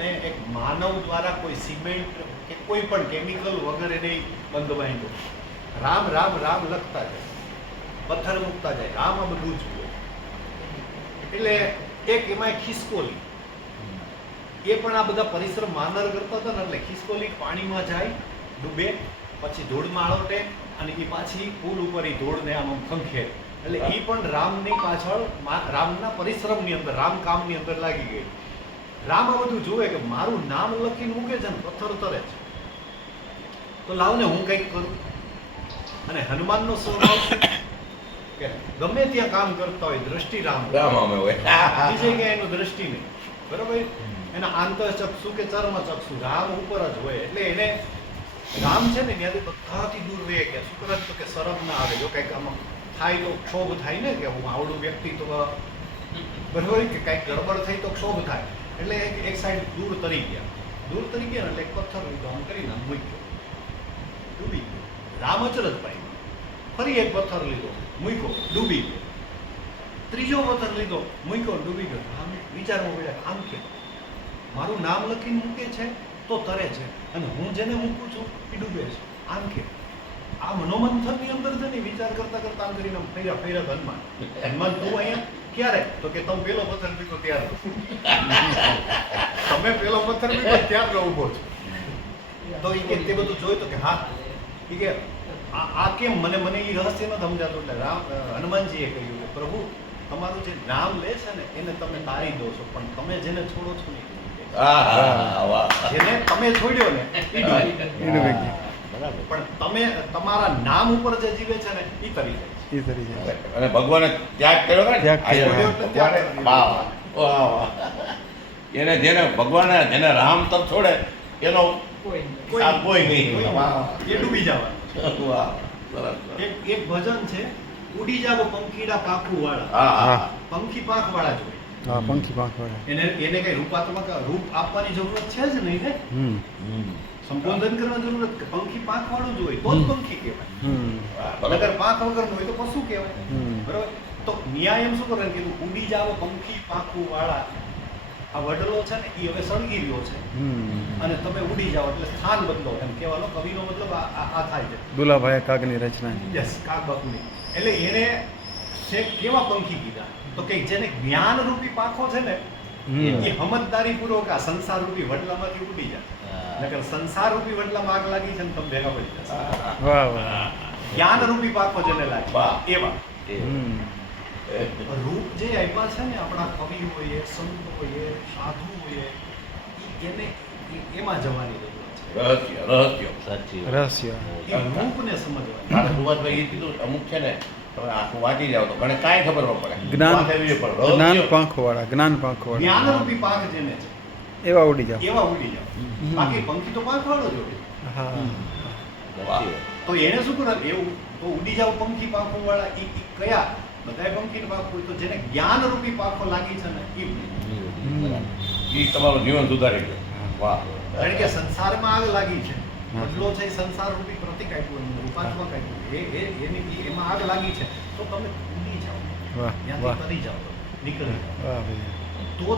એને એક માનવ દ્વારા કોઈ સિમેન્ટ કે કોઈ પણ કેમિકલ વગર એને બંધ દો રામ રામ રામ લખતા જાય. પથ્થર મૂકતા જાય. રામ આ બધું જ એટલે એક એમાં ખિસકોલી. એ પણ આ બધા પરિશ્રમ માનર કરતા હતા ને એટલે ખિસકોલી પાણીમાં જાય, ડૂબે, પછી ધૂળમાં આળોટે અને એ પાછી પુલ ઉપર એ ધૂળને આમ ખંખેરે. એટલે એ પણ રામની પાછળ રામના પરિશ્રમની અંદર, રામ કામની અંદર લાગી ગઈ. રામ આ બધું જુએ કે મારું નામ લખીને મૂકે છે ને પથ્થર તરે છે. તો લાવને હું કંઈક કરું. અને હનુમાનનો સ્વભાવ છે કે ગમે ત્યાં કામ કરતા હોય દ્રષ્ટિ રામ. રામ અમે હોય. બીજે ક્યાંય એનું દ્રષ્ટિ નહીં. બરોબર? એના આંતરચક્ષુ કે ચર્મચક્ષુ રામ ઉપર જ હોય. એટલે એને રામ છે ને ત્યાંથી બધાથી દૂર રહે કે શું કરે તો કે શરમ ના આવે. જો કંઈક આમાં થાય તો ક્ષોભ થાય ને કે હું આવડું વ્યક્તિત્વ. બરોબર? કે કંઈક ગડબડ થઈ તો ક્ષોભ થાય. એટલે એક સાઈડ દૂર તરી ગયા. દૂર તરી ગયા એટલે એક પથ્થર આમ કરીને મૂકી ગયો ડૂબી ગયો. રામ અચરજ પાઈ ફરી એક પથ્થર લીધો, મૂક્યો, ડૂબી ગયો. ત્રીજો પથ્થર લીધો, મૂક્યો, ડૂબી ગયો. આમ વિચારમાં પડ્યા આમ કે મારું નામ લખીને મૂકે છે તો તરે છે. અને હું જેને મૂકું છું એ ડૂબે છે. આમ કે આ મનોમંથનની અંદર છે ને વિચાર કરતા કરતા આમ કરીને ફેર્યા ફેર્યા હનુમાન હનુમાન તું અહીંયા ક્યારે? તો કે તમે પેલો પથ્થર મૂક્યો ત્યારે. તમે પેલો પથ્થર મૂક્યો ત્યારે ઊભો છો. તો એ કે તે બધું જોયું તો કે હા. એ કે આ આ કેમ? મને મને એ રહસ્ય ન સમજાતું. એટલે રામ હનુમાનજીએ કહ્યું કે પ્રભુ તમારું જે નામ લે છે ને એને તમે તારી દો છો પણ તમે જેને છોડો છો ને જેને તમે છોડ્યો ને એ પણ તમે તમારા નામ ઉપર જે જીવે છે ને એ તરી જાય એ તરી જાય અને ભગવાને ત્યાગ કર્યો ને? ત્યાગ કર્યો. ભગવાને વાહ એને જેને ભગવાને જેને રામ તપ છોડે એનો કોઈ- નહીં. એ ડૂબી જવાનું. વાહ. એક એક ભજન છે ઉડી જાવ પંખીડા પાખું વાળા હા હા હા. પંખી પાંખ વાળા જ હોય. હા પંખી પાંખ વાળા એને એને કઈ રૂપાત્મક રૂપ આપવાની જરૂરત છે જ નહીં ને? હમ. હમ. સંબોધન કરવા જરૂરત કે પંખી પાંખ વાળું જ હોય તો જ પંખી કહેવાય. અગર. પાંખ વગરનું હોય તો પશુ કહેવાય. બરાબર? તો ન્યાય એમ શું કરે કીધું ઉડી જાવ પંખી પાંખું વાળા. આ વડલો છે ને એ હવે સળગી રહ્યો છે. હમ. અને તમે ઉડી જાઓ એટલે સ્થાન બદલો. એમ કહેવાનો કવિનો મતલબ આ થાય છે. દુલાભાઈ કાગની રચના યસ કાગબાપુની એટલે એને શેખ કેવા પંખી કીધા? તો કે જેને જ્ઞાન રૂપી પાંખો છે ને એ સમજદારી પૂર્વક આ સંસાર રૂપી વડલામાંથી ઉડી જાય. નકર સંસાર રૂપી વડલામાં આગ લાગી છે ને તમે ભેગા પડી જશે. વાહ વાહ. જ્ઞાન રૂપી પાકો જેને લાગે. વાહ. એવા. રૂપ જે આપ્યા છે ને આપણા કવિ હોય સંત હોય સાધુ હોય ઈ એને ઈ- એમાં જવાની રહસ્ય રહસ્ય. સાચી રહસ્ય. એ રૂપને સમજવાની. કીધું અમુક છે ને તમે આખું વાંચી જાવ તો. કાંઈ ખબર ન પડે. જ્ઞાન જ્ઞાન પાંખ વાળા જ્ઞાન પાંખ વાળા પાંખ જેને છે. એવા ઉડી જાવ એવા ઉડી જાવ બાકી પંખી તો પાંખવાળો જ હોય. હા. વાહ. તો એને શું કરે? એવું. તો ઉડી જાવ પંખી પાંખો વાળા ઈ કયા? બધાય પંખી પાંખો તો જેને જ્ઞાનરૂપી પાંખો લાગી છે ને ઉડી ઈ તમારું જીવન સુધારી ગયું વાહ. કારણ કે સંસારમાં આગ લાગી છે. બદલો છે એ સંસાર રૂપી પ્રતિક આપ્યું એનું રૂપાત્મક આપ્યું એ એની એમાં આગ લાગી છે. તો તમે ઉડી જાઓ. ત્યાંથી તરી જાઓ. નીકળી જાઓ.